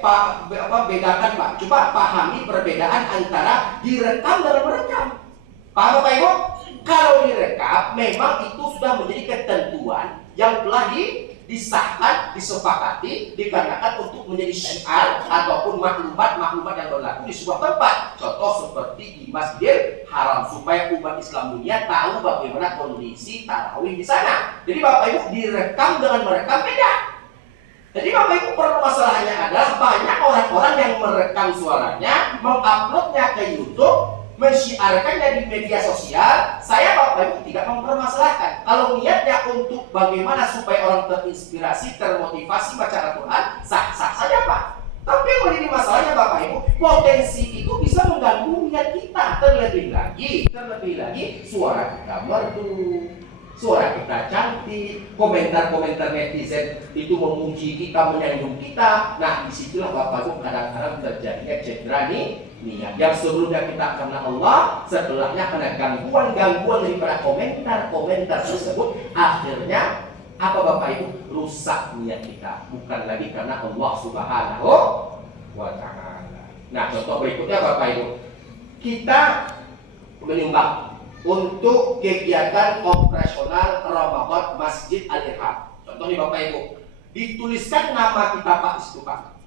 bedakan Pak. Coba pahami perbedaan antara direkam dan merekam. Paham Bapak Ibu? Kalau direkam memang itu sudah menjadi ketentuan yang telah disahkan, disepakati, dikarenakan untuk menjadi syiar ataupun maklumat yang berlaku di sebuah tempat. Contoh seperti di Masjidil Haram, supaya umat Islam dunia tahu bagaimana kondisi tarawih di sana. Jadi Bapak Ibu, direkam dengan merekam beda. Jadi Bapak Ibu, permasalahannya adalah banyak orang-orang yang merekam suaranya, menguploadnya ke YouTube, mensyiarkannya di media sosial. Saya Bapak Ibu tidak mempermasalahkan. Kalau niatnya untuk bagaimana supaya orang terinspirasi, termotivasi baca Al-Quran, sah-sah saja Pak. Tapi yang menjadi masalahnya Bapak Ibu, potensi itu bisa mengganggu niat kita. Terlebih lagi suara kita merdu, suara kita cantik, komentar-komentar netizen itu memuji kita, menyanjung kita. Nah, disitulah Bapak Ibu kadang-kadang terjadinya cedera niat. Yang sebelumnya kita karena Allah, setelahnya karena gangguan-gangguan daripada komentar-komentar tersebut, akhirnya apa Bapak Ibu? Rusak niat kita, bukan lagi karena Allah Subhanahu wa Ta'ala. Nah, contoh berikutnya Bapak Ibu, kita menyumbang untuk kegiatan operasional Ramadan Masjid Al-Irham. Contoh nih Bapak Ibu, dituliskan nama kita Pak di situ Pak.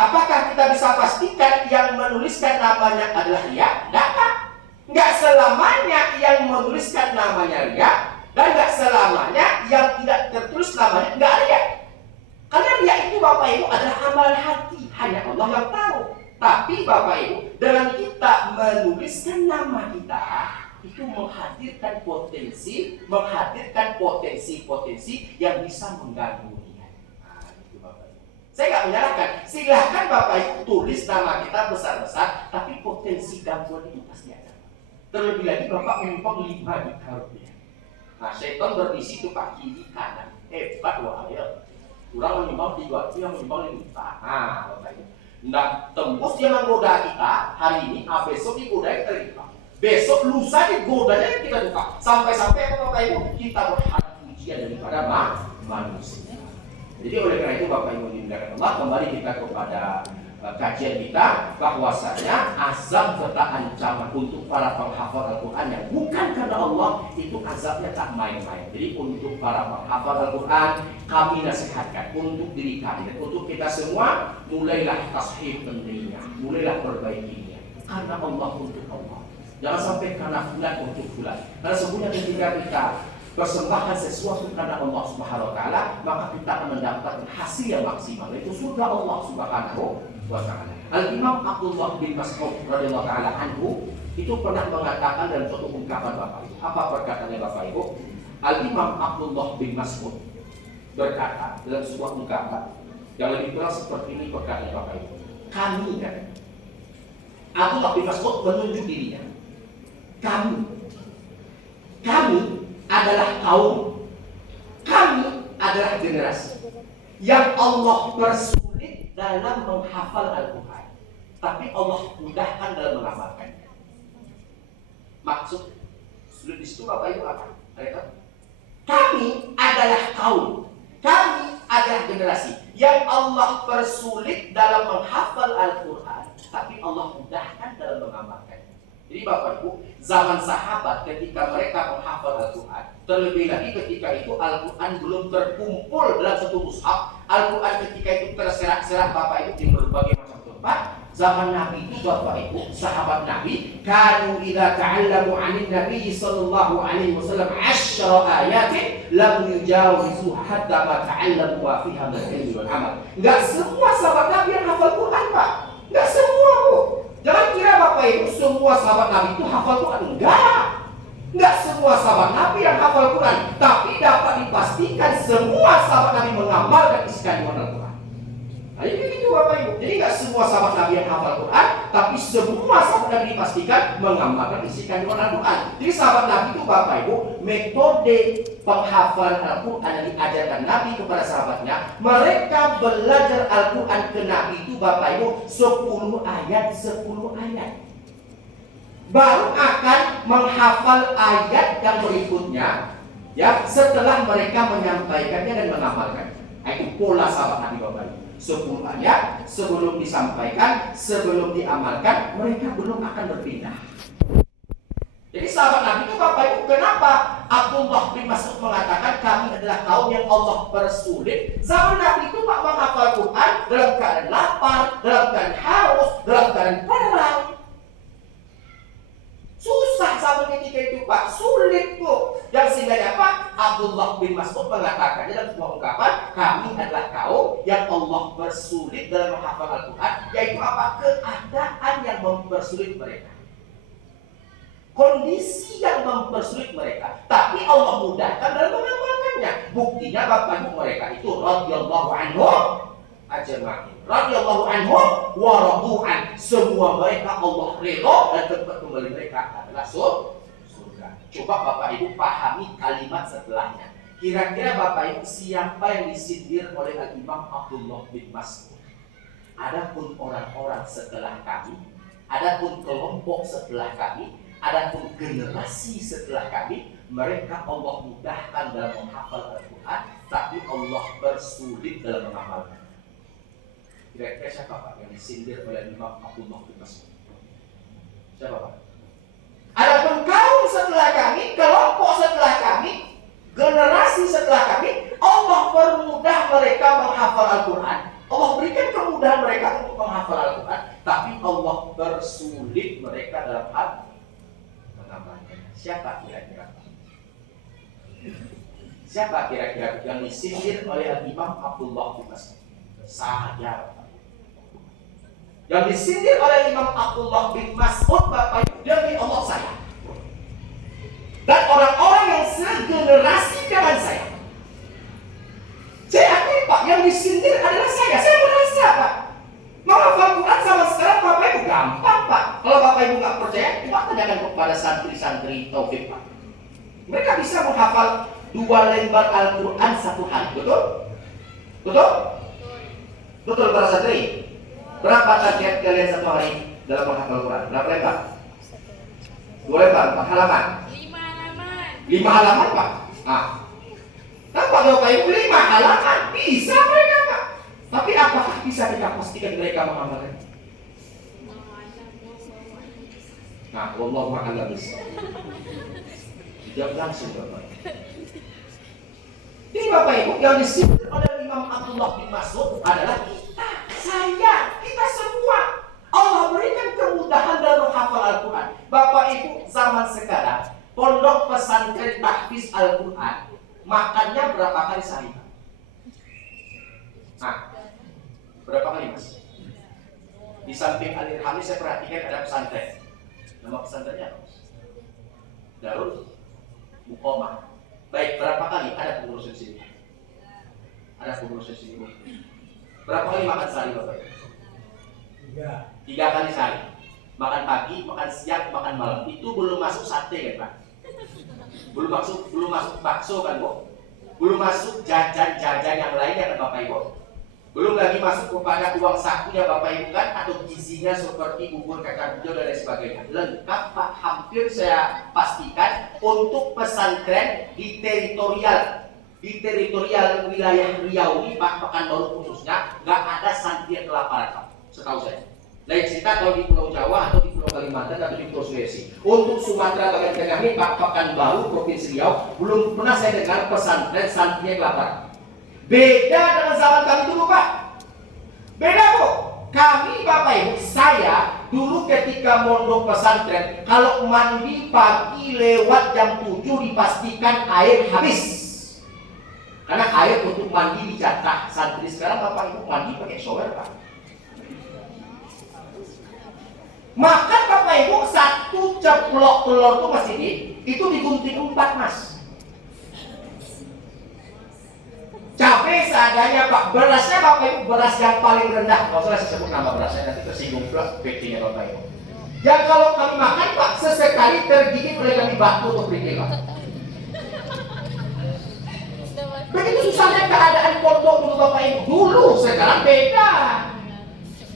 Apakah kita bisa pastikan yang menuliskan namanya adalah ria? Enggak selamanya yang menuliskan namanya ria, dan enggak selamanya yang tidak tertulis namanya enggak ria. Karena ria itu Bapak Ibu adalah amalan hati, hanya Allah yang tahu. Tapi Bapak Ibu, dengan kita menuliskan nama kita, itu menghadirkan potensi yang bisa mengganggu. Saya nggak menyalahkan, silahkan Bapak Ibu tulis nama kita besar-besar, tapi potensi gangguan itu pasti ada. Terlebih lagi Bapak menumpang 5 juta rupiah. Nah, setan berisi itu Pak, kiri kanan, hebat wah ya. Kurang menyumbang 3 juta, yang menyumbang 5 juta. Nah, Bapak Ibu, nah tembus dia menggoda kita hari ini, besok digodai terima. Besok lusa digodanya kita buka. Sampai-sampai Bapak Ibu kita berharap ujian daripada manusia. Jadi oleh karena itu Bapak Ibu dimuliakan Allah, kembali kita kepada kajian kita, bahwasanya azab serta ancaman untuk para penghafal Al-Quran yang bukan karena Allah, itu azabnya tak main-main. Jadi untuk para penghafal Al-Quran, kami nasihatkan untuk diri kami dan untuk kita semua, mulailah tashih pentingnya, mulailah perbaikinya. Karena Allah untuk Allah, jangan sampai karena fulan untuk fulan. Karena sebenarnya ketika kita persembahan sesuatu karena Allah Subhanahu wa Ta'ala, maka kita akan mendapatkan hasil yang maksimal, yaitu surga Allah Subhanahu wa Ta'ala. Al-Imam Abdullah bin Mas'ud radhiyallahu ta'ala anhu itu pernah mengatakan dalam suatu ungkapan Bapak Ibu. Apa perkataannya Bapak Ibu? Al-Imam Abdullah bin Mas'ud berkata dalam sebuah ungkapan yang lebih kurang seperti ini perkataannya Bapak Ibu. Kami kan, Abdullah bin Mas'ud menunjuk dirinya, kami adalah kaum, kami adalah generasi yang Allah persulit dalam menghafal Al-Quran, tapi Allah mudahkan dalam mengamalkannya. Maksud sulit di situ Bapak Ibu apa? Kami adalah kaum, kami adalah generasi yang Allah persulit dalam menghafal Al-Quran, tapi Allah mudahkan dalam mengamalkannya. Jadi Bapak Ibu, zaman sahabat ketika mereka menghafal Al-Quran, terlebih lagi ketika itu Al-Quran belum terkumpul dalam satu mushaf, Al-Quran ketika itu terserak-serak Bapak Ibu di berbagai macam tempat. Zaman Nabi itu Bapak Ibu, sahabat Nabi, kanu idza ta'allamu 'anil Nabi sallallahu alaihi wasallam 10 ayatin lam yujawizu hatta ma ta'allamu wa fiha min ilmi wal amal. Enggak semua sahabat Nabi yang hafal Quran, Pak. Enggak semua, Bu. Jangan kira Bapak Ibu semua sahabat Nabi itu hafal Quran. Enggak semua sahabat Nabi yang hafal Quran, tapi dapat dipastikan semua sahabat Nabi mengamalkan isi kandungan Al-Quran. Nah, ini gitu Bapak Ibu. Jadi enggak semua sahabat Nabi yang hafal Quran, tapi semua sahabat Nabi dipastikan mengamalkan isi kandungan Al-Quran. Jadi sahabat Nabi itu Bapak Ibu, metode penghafalan Al-Quran yang diajarkan Nabi kepada sahabatnya, mereka belajar Al-Quran ke Nabi itu Bapak Ibu 10 ayat baru akan menghafal ayat yang berikutnya, ya, setelah mereka menyampaikannya dan mengamalkannya. Itu pola sahabat Nabi Bapak Ibu. 10 ayat, sebelum disampaikan, sebelum diamalkan, mereka belum akan berpindah. Jadi sahabat Nabi itu Bapak Ibu, kenapa Abdullah bin Mas'ud mengatakan kami adalah kaum yang Allah persulit? Zaman Nabi itu Pak menghafal Quran dalam keadaan lapar, dalam keadaan haus, dalam keadaan perang. Susah zaman ketika itu Pak, sulit Bu. Yang sehingga apa? Abdullah bin Mas'ud mengatakan dalam sebuah ungkapan, kami adalah kaum yang Allah persulit dalam menghafal Al-Quran, yaitu apa? Keadaan yang mempersulit mereka. Kondisi yang mempersulit mereka, tapi Allah mudahkan dalam mengamalkannya. Buktinya Bapak Ibu mereka itu radhiyallahu anhum ajma'in, radhiyallahu anhum wa radu'an. Semua mereka Allah ridha dan tempat kembali mereka adalah surga. Coba Bapak Ibu pahami kalimat setelahnya. Kira-kira Bapak Ibu siapa yang disindir oleh Imam Abdullah bin Mas'ud? Adapun orang-orang setelah kami, adapun kelompok setelah kami, adapun generasi setelah kami, mereka Allah mudahkan dalam menghafal Al-Quran, tapi Allah persulit dalam mengamalkan. Kira-kira siapa Pak yang disindir oleh Imam Abdullah bin Mas'ud? Siapa Pak? Adapun kaum setelah kami, kelompok setelah kami, generasi setelah kami, Allah permudah mereka menghafal Al-Quran. Allah berikan kemudahan mereka untuk menghafal Al-Quran, tapi Allah persulit mereka dalam hal siapa kira-kira? Siapa kira-kira yang disindir oleh Imam Abdullah bin Mas'ud? Saya. Yang disindir oleh Imam Abdullah bin Mas'ud Bapak Ibu demi Allah saya. Dan orang-orang yang segenerasi dengan saya. Saya akui Pak, yang disindir adalah saya. Saya merasa Pak, menghafal Quran sama sekarang Bapak Ibu gampang Pak. Kalau Bapak Ibu nggak percaya, coba tanyakan kepada santri-santri Taufik Pak. Mereka bisa menghafal 2 lembar Al-Quran satu hari, betul? Betul? Betul para santri? Berapa target kalian satu hari dalam menghafal Quran? Berapa lembar? 2 lembar, 4 halaman? 5 halaman. 5 halaman Pak? Nah, nampak Bapak Ibu 5 halaman? Bisa mereka Pak. Tapi apakah bisa kita pastikan mereka mengamalkan? Nah, wallahu a'lam bishawab. Dijawab langsung Bapak. Jadi Bapak Ibu yang disindir oleh Imam Abdullah bin Mas'ud adalah kita, saya, kita semua. Allah berikan kemudahan dalam menghafal Al-Quran. Bapak Ibu zaman sekarang, pondok pesantren tahfiz Al-Quran, makannya berapa kali sehari? Nah, berapa kali Mas? Di samping Al-Irham saya perhatikan ada pesantren. Nama pesantrennya apa? Darul Muqomah. Baik, berapa kali ada pengurus di sini? Ada pengurus di sini. Berapa kali makan sehari Bapak? 3 kali sehari. Makan pagi, makan siang, makan malam. Itu belum masuk sate kan Pak? Belum masuk bakso kan Bu? Belum masuk jajan-jajan yang lainnya kan Bapak Ibu? Belum lagi masuk kepada uang sakunya Bapak Ibu kan, atau gizinya seperti bubur kacang hijau dan lain sebagainya. Lengkap Pak, hampir saya pastikan untuk pesantren di teritorial wilayah Riau ini Pak, Pekanbaru khususnya, nggak ada santri yang kelaparan Pak, setahu saya. Lain cerita kalau di Pulau Jawa atau di Pulau Kalimantan atau di Pulau Sulawesi. Untuk Sumatera bagian tengah ini Pak, Pekanbaru Provinsi Riau, belum pernah saya dengar pesantren santrinya kelaparan. Beda dengan zaman kami dulu Pak. Beda Bu. Kami Bapak Ibu, saya dulu ketika mondok pesantren, kalau mandi pagi lewat jam 7 dipastikan air habis. Karena air untuk mandi dijatah. Santri sekarang Bapak Ibu mandi pakai shower Pak. Makan Bapak Ibu 1 ceplok telur itu Mas ini, itu digunting 4 Mas. Cabai seadanya Pak, berasnya Bapak Ibu, beras yang paling rendah. Kalau saya sebut nama berasnya nanti tersinggung pula PT-nya Bapak Ibu. Yang kalau kami makan Pak, sesekali tergigit oleh kami batu atau kerikil Pak. Begitu susahnya keadaan pondok dulu Bapak Ibu. Dulu, sekarang beda.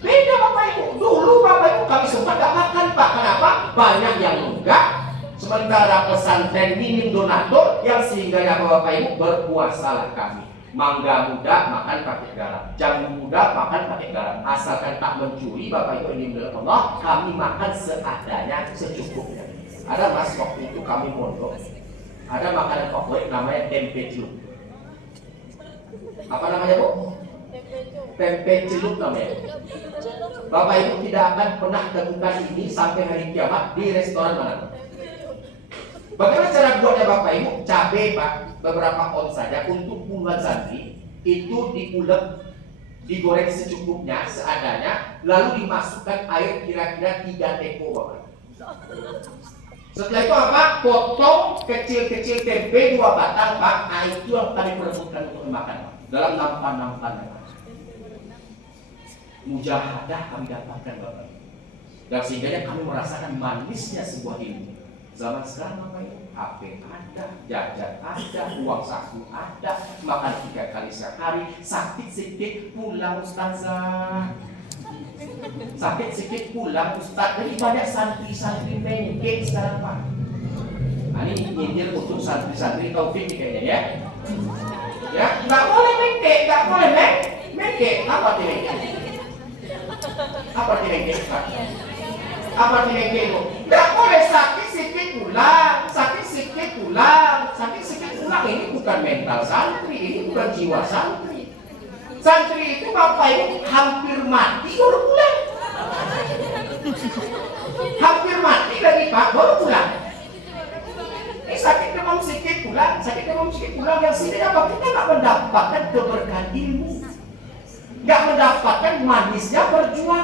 Beda Bapak Ibu. Dulu Bapak Ibu kami sempat gak makan Pak. Kenapa? Banyak yang enggak. Sementara pesantren minim donatur, yang sehingga Bapak Ibu berpuasalah kami. Mangga muda makan pakai garam, jamu muda makan pakai garam. Asalkan tak mencuri, Bapak Ibu ini bilang Allah, kami makan seadanya, secukupnya. Ada mas, waktu itu kami mondok, ada makanan favorit namanya tempe celup. Apa namanya Bu? Tempe celup namanya. Bapak Ibu tidak akan pernah temukan ini sampai hari kiamat di restoran mana. Bagaimana cara buatnya Bapak Ibu? Cabai Pak, beberapa on saja untuk puluhan santri itu diulek, digoreng secukupnya, seadanya, lalu dimasukkan air kira-kira 3 teko Bapak. Setelah itu apa? Potong kecil-kecil tempe 2 batang Pak. Nah itu yang kami perebutkan untuk dimakan Pak. Dalam nampan-nampan mujahadah kami dapatkan Bapak. Dan sehingga kami merasakan manisnya sebuah ilmu. Zaman sekarang Bapak Ibu, HP ada, jajan ada, uang saku ada, makan 3 kali sehari, sakit sedikit pulang Ustazah. Sakit sedikit pulang Ustaz. Jadi banyak santri-santri mengke sekarang Pak. Nah ini nyindir untuk santri-santri Taufik kayaknya ya. Ya, nggak boleh mengke, nggak boleh mengke. Apa arti mengke? Apa arti mengke Pak? Apa arti mengke itu? Nggak boleh sakit sedikit pulang, sakit sedikit pulang, sakit sedikit pulang. Ini bukan mental santri, ini bukan jiwa santri. Santri itu Bapak Ibu hampir mati baru pulang. Hampir mati lagi Pak baru pulang. Ini sakit demam sedikit pulang, sakit demam sedikit pulang. Yang sini apa? Kita nggak mendapatkan keberkahan ilmu, nggak mendapatkan manisnya perjuangan.